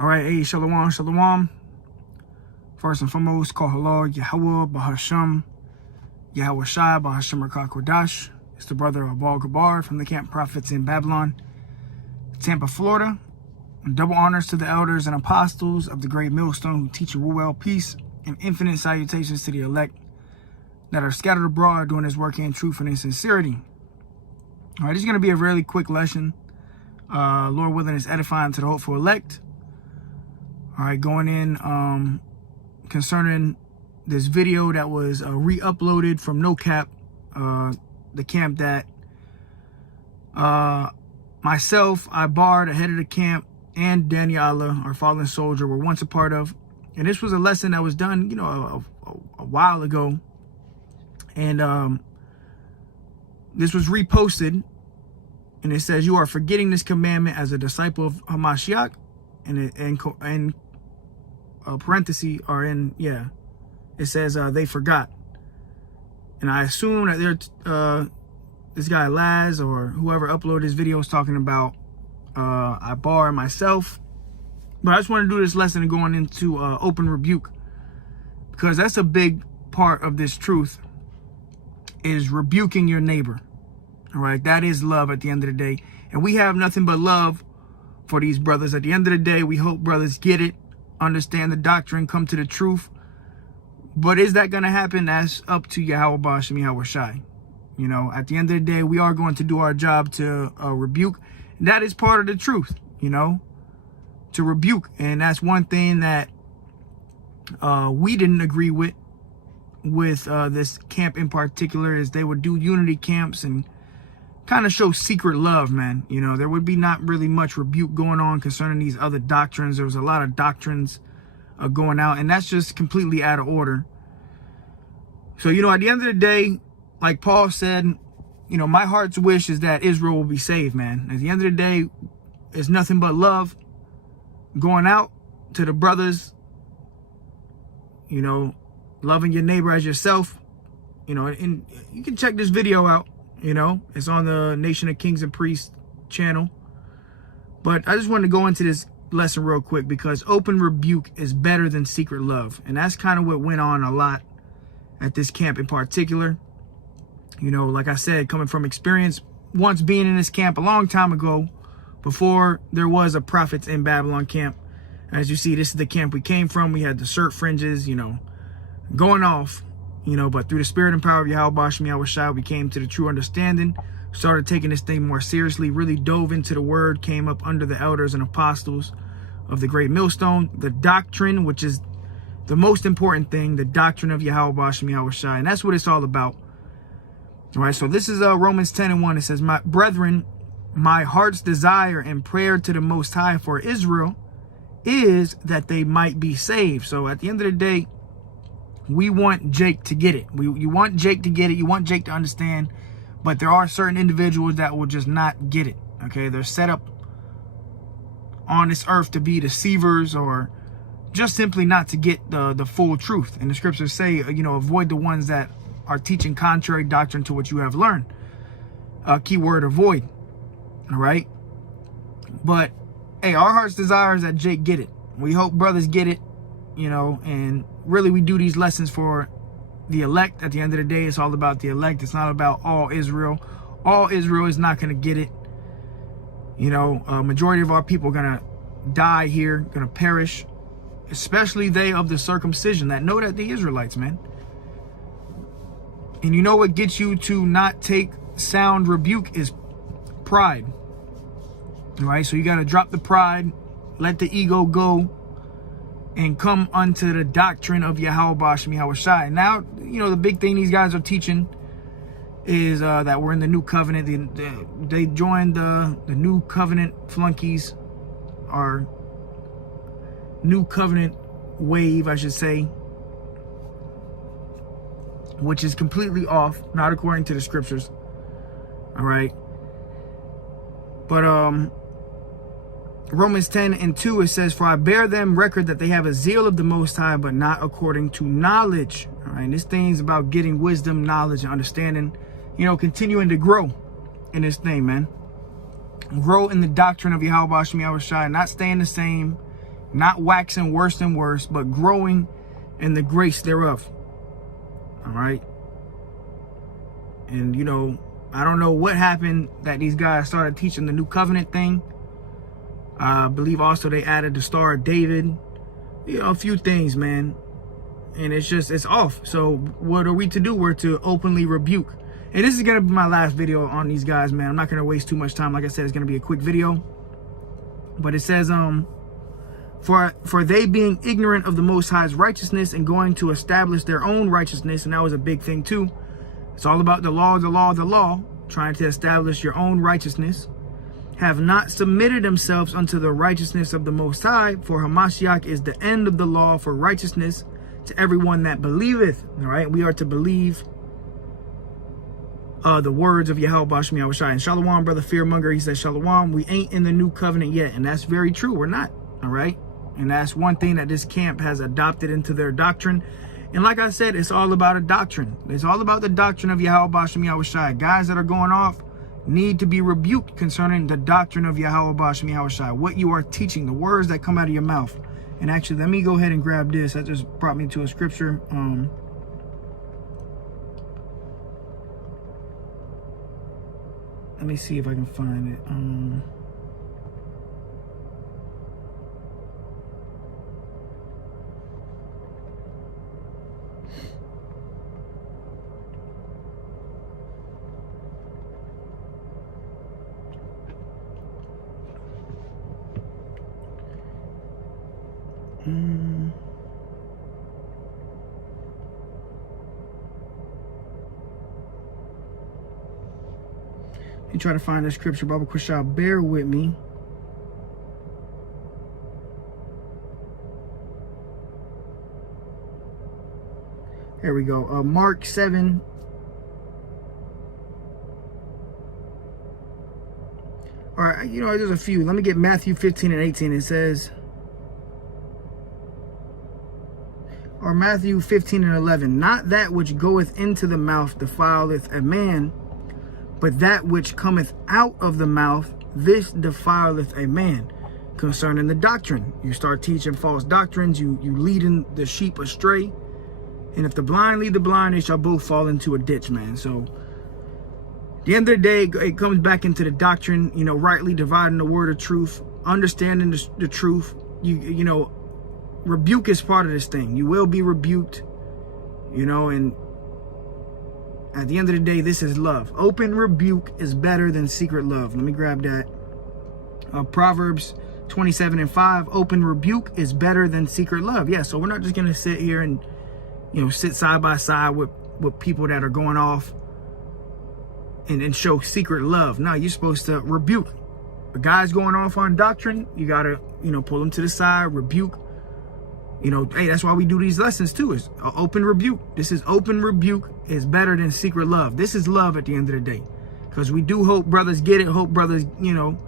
All right, hey, shalom, shalom. First and foremost, call hello, Yahweh, Bahasham, Yahweh Shai, Bahasham Rakah Kodash. It's the brother of Baal Gabar from the Camp Prophets in Babylon, Tampa, Florida. Double honors to the elders and apostles of the great millstone who teach and rule well, peace and infinite salutations to the elect that are scattered abroad doing his work in truth and in sincerity. All right, this is going to be a really quick lesson. Lord willing, is edifying to the hopeful elect. All right, going in concerning this video that was re-uploaded from No Cap, the camp that myself, Ibar, the head of the camp, and Daniela, our fallen soldier, were once a part of. And this was a lesson that was done, a while ago. And this was reposted. And it says, you are forgetting this commandment as a disciple of Hamashiach. And parentheses are in, it says they forgot. And I assume that they're this guy Laz or whoever uploaded this video is talking about Ibar and myself. But I just want to do this lesson and going into open rebuke, because that's a big part of this truth, is rebuking your neighbor. All right, that is love at the end of the day. And we have nothing but love for these brothers. At the end of the day, we hope brothers get it, understand the doctrine, come to the truth. But is that going to happen? That's up to Yahweh Bashem, Yahweh Shai. At the end of the day, we are going to do our job to rebuke. And that is part of the truth, to rebuke. And that's one thing that we didn't agree with this camp in particular, is they would do unity camps and kind of show secret love, man. There would be not really much rebuke going on concerning these other doctrines. There was a lot of doctrines going out, and that's just completely out of order. So, at the end of the day, like Paul said, my heart's wish is that Israel will be saved, man. At the end of the day, it's nothing but love going out to the brothers, loving your neighbor as yourself, and you can check this video out. It's on the Nation of Kings and Priests channel. But I just wanted to go into this lesson real quick, because open rebuke is better than secret love. And that's kind of what went on a lot at this camp in particular. Like I said, coming from experience, once being in this camp a long time ago, before there was a Prophets in Babylon camp. As you see, this is the camp we came from. We had the shirt fringes, going off. But through the spirit and power of Yahweh Bashem, Yahweh Shai, we came to the true understanding, started taking this thing more seriously, really dove into the word, came up under the elders and apostles of the great millstone, the doctrine, which is the most important thing, the doctrine of Yahweh Bashem, Yahweh Shai. And that's what it's all about. All right, so this is Romans 10:1. It says, my brethren, my heart's desire and prayer to the Most High for Israel is that they might be saved. So at the end of the day, we want Jake to get it. You want Jake to get it. You want Jake to understand. But there are certain individuals that will just not get it. Okay, they're set up on this earth to be deceivers, or just simply not to get the full truth. And the scriptures say, avoid the ones that are teaching contrary doctrine to what you have learned. Keyword avoid. All right. But hey, our heart's desire is that Jake get it. We hope brothers get it. And really we do these lessons for the elect. At the end of the day, it's all about the elect. It's not about all Israel. All Israel is not going to get it. A majority of our people are going to die here, going to perish, especially they of the circumcision that know that the Israelites, man. And what gets you to not take sound rebuke is pride. All right, so you got to drop the pride, let the ego go, and come unto the doctrine of Yahweh Bashem, Yahweh Shai. Now, the big thing these guys are teaching is that we're in the new covenant. They joined the new covenant flunkies, or new covenant wave, I should say, which is completely off, not according to the scriptures. All right. But Romans 10:2, it says, for I bear them record that they have a zeal of the Most High, but not according to knowledge. All right, and this thing's about getting wisdom, knowledge, and understanding, continuing to grow in this thing, man. Grow in the doctrine of Yahweh Bashem, Yahweh Shai, not staying the same, not waxing worse and worse, but growing in the grace thereof. All right. And, you know, I don't know what happened that these guys started teaching the new covenant thing. I believe also they added the Star of David, you know, a few things, man. And it's off. So what are we to do? We're to openly rebuke. And this is going to be my last video on these guys, man. I'm not going to waste too much time. Like I said, it's going to be a quick video. But it says, for they being ignorant of the Most High's righteousness and going to establish their own righteousness, and that was a big thing too. It's all about the law, trying to establish your own righteousness, have not submitted themselves unto the righteousness of the Most High, for Hamashiach is the end of the law for righteousness to everyone that believeth. All right, we are to believe the words of Yahweh Bashem Yahushai. And Shalom, brother Fearmonger, he says, Shalom, we ain't in the new covenant yet. And that's very true. We're not. All right. And that's one thing that this camp has adopted into their doctrine. And like I said, it's all about a doctrine. It's all about the doctrine of Yahweh Bashem Yahushai. Guys that are going off need to be rebuked concerning the doctrine of Yahweh Bashem Yahushai. What you are teaching, the words that come out of your mouth. And actually, let me go ahead and grab this. That just brought me to a scripture. Let me see if I can find it. You try to find the scripture, Baba Kushal, bear with me. There we go. Mark 7. All right, you know, there's a few. Let me get Matthew 15 and 18. It says, or Matthew 15 and 11, not that which goeth into the mouth defileth a man, but that which cometh out of the mouth, this defileth a man. Concerning the doctrine, you start teaching false doctrines, you leading the sheep astray. And if the blind lead the blind, they shall both fall into a ditch, man. So at the end of the day, it comes back into the doctrine, you know, rightly dividing the word of truth, understanding the truth. You know, rebuke is part of this thing. You will be rebuked, you know, and at the end of the day, this is love. Open rebuke is better than secret love. Let me grab that. Proverbs 27 and 5. Open rebuke is better than secret love. Yeah, so we're not just going to sit here and, you know, sit side by side with people that are going off and show secret love. No, you're supposed to rebuke. A guy's going off on doctrine, you got to, you know, pull him to the side, rebuke. You know, hey, that's why we do these lessons too, is open rebuke. This is open rebuke is better than secret love. This is love at the end of the day. Because we do hope brothers get it, hope brothers, you know,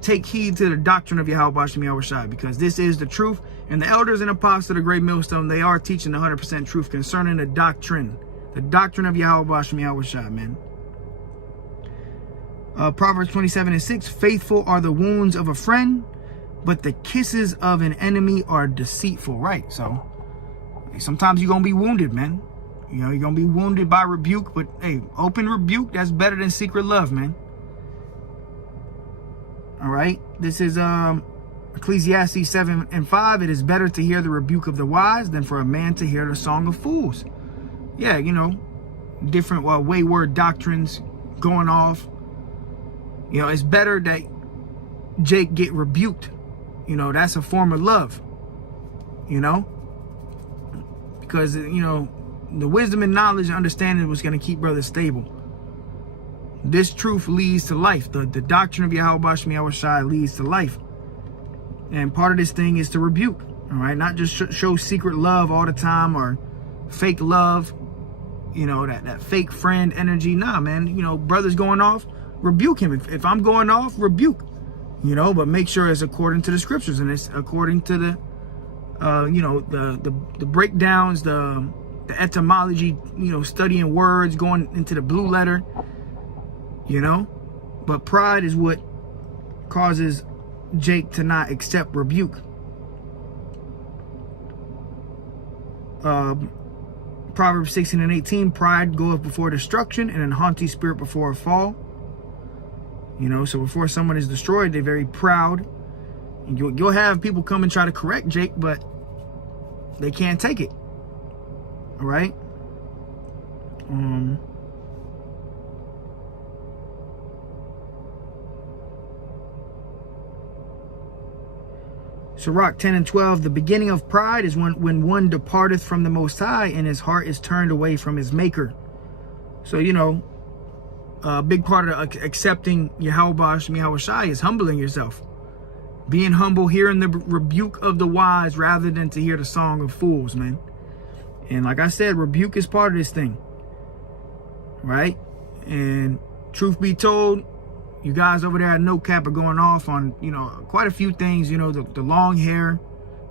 take heed to the doctrine of Yahweh Bashem Yahushai, because this is the truth. And the elders and apostles of the Great Millstone, they are teaching the 100% truth concerning the doctrine of Yahweh Bashem Yahushai, man. Proverbs 27 and 6, faithful are the wounds of a friend, but the kisses of an enemy are deceitful. Right, so sometimes you're going to be wounded, man. You know, you're going to be wounded by rebuke, but hey, open rebuke, that's better than secret love, man. All right, this is Ecclesiastes 7 and 5. It is better to hear the rebuke of the wise than for a man to hear the song of fools. Yeah, you know, different wayward doctrines going off. You know, it's better that Jake get rebuked. You know, that's a form of love, you know, because, you know, the wisdom and knowledge and understanding was going to keep brothers stable. This truth leads to life. The doctrine of Yahweh Bashem Yahushai leads to life. And part of this thing is to rebuke, all right? Not just show secret love all the time or fake love, you know, that fake friend energy. Nah, man, you know, brothers going off, rebuke him. If I'm going off, rebuke. You know, but make sure it's according to the scriptures and it's according to the, you know, the breakdowns, the etymology, you know, studying words, going into the blue letter, you know. But pride is what causes Jake to not accept rebuke. Proverbs 16 and 18, pride goeth before destruction, and an haughty spirit before a fall. You know, so before someone is destroyed, they're very proud. And you'll have people come and try to correct Jake, but they can't take it. All right? Sirach 10 and 12, the beginning of pride is when one departeth from the Most High, and his heart is turned away from his Maker. So, you know, a big part of accepting Yahweh Shai is humbling yourself. Being humble, hearing the rebuke of the wise rather than to hear the song of fools, man. And like I said, rebuke is part of this thing. Right? And truth be told, you guys over there at No Cap are going off on, you know, quite a few things. You know, the long hair.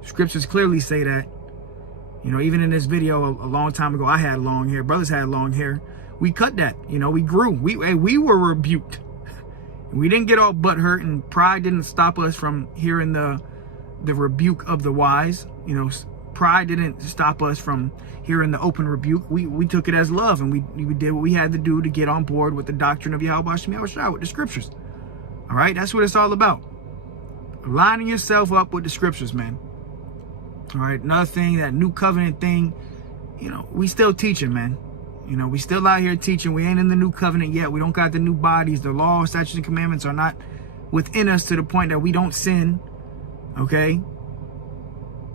Scriptures clearly say that. You know, even in this video a long time ago, I had long hair. Brothers had long hair. We cut that. You know, we grew. We were rebuked. We didn't get all butthurt, and pride didn't stop us from hearing the rebuke of the wise. You know, pride didn't stop us from hearing the open rebuke. We took it as love, and we did what we had to do to get on board with the doctrine of Yahweh Shai, with the scriptures. All right, that's what it's all about. Lining yourself up with the scriptures, man. All right, another thing, that new covenant thing, you know, we still teaching, man. You know, we still out here teaching. We ain't in the new covenant yet. We don't got the new bodies. The law, statutes, and commandments are not within us to the point that we don't sin. Okay?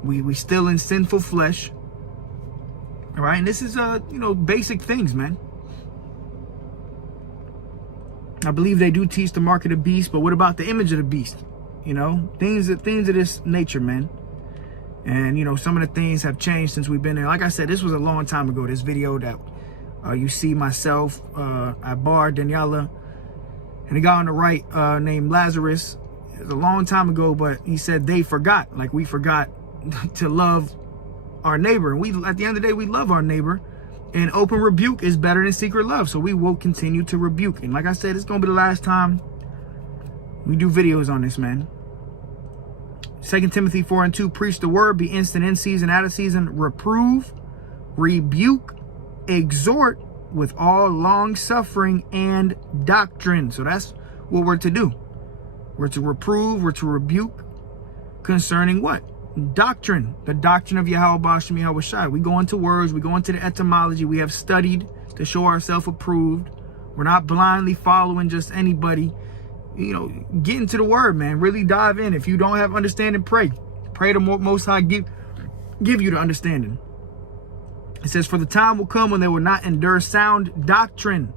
We still in sinful flesh. All right? And this is, you know, basic things, man. I believe they do teach the mark of the beast, but what about the image of the beast? You know, things of this nature, man. And, you know, some of the things have changed since we've been there. Like I said, this was a long time ago, this video that you see myself, Bar, Daniela, and the guy on the right named Lazarus. It was a long time ago, but he said they forgot. Like, we forgot to love our neighbor. And we, at the end of the day, we love our neighbor. And open rebuke is better than secret love. So we will continue to rebuke. And like I said, it's going to be the last time we do videos on this, man. 2 Timothy 4 and 2, preach the word, be instant in season, out of season, reprove, rebuke, exhort with all long suffering and doctrine. So that's what we're to do. We're to reprove, we're to rebuke concerning what? Doctrine. The doctrine of Yahweh Shai. We go into words, we go into the etymology. We have studied to show ourselves approved. We're not blindly following just anybody. You know, get into the word, man. Really dive in. If you don't have understanding, pray. Pray the Most High give you the understanding. It says, for the time will come when they will not endure sound doctrine.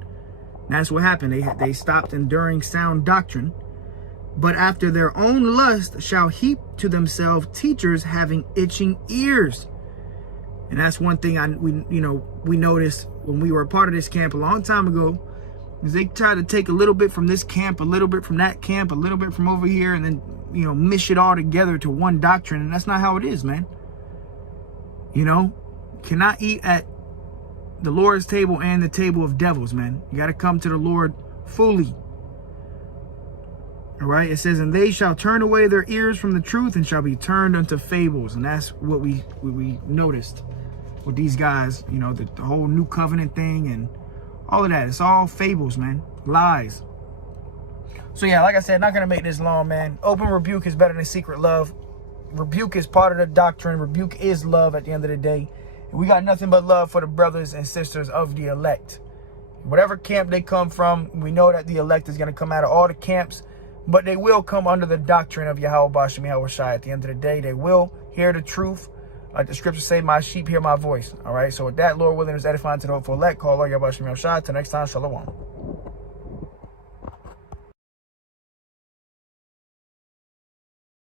And that's what happened. They stopped enduring sound doctrine. But after their own lust shall heap to themselves teachers having itching ears. And that's one thing we noticed when we were a part of this camp a long time ago. Is they try to take a little bit from this camp, a little bit from that camp, a little bit from over here, and then, you know, mish it all together to one doctrine. And that's not how it is, man. You know, cannot eat at the Lord's table and the table of devils, man. You got to come to the Lord fully. All right, it says, and they shall turn away their ears from the truth and shall be turned unto fables. And that's what we noticed with these guys, you know, the whole new covenant thing and all of that. It's all fables, man. Lies. So yeah, like I said, not going to make this long, man. Open rebuke is better than secret love. Rebuke is part of the doctrine. Rebuke is love at the end of the day. And we got nothing but love for the brothers and sisters of the elect. Whatever camp they come from, we know that the elect is going to come out of all the camps. But they will come under the doctrine of Yahweh Shai. At the end of the day, they will hear the truth. Like the scriptures say, my sheep hear my voice. All right. So with that, Lord willing, is edifying to the hopeful elect. Call Lord Yahweh Shai. Till next time, shalom.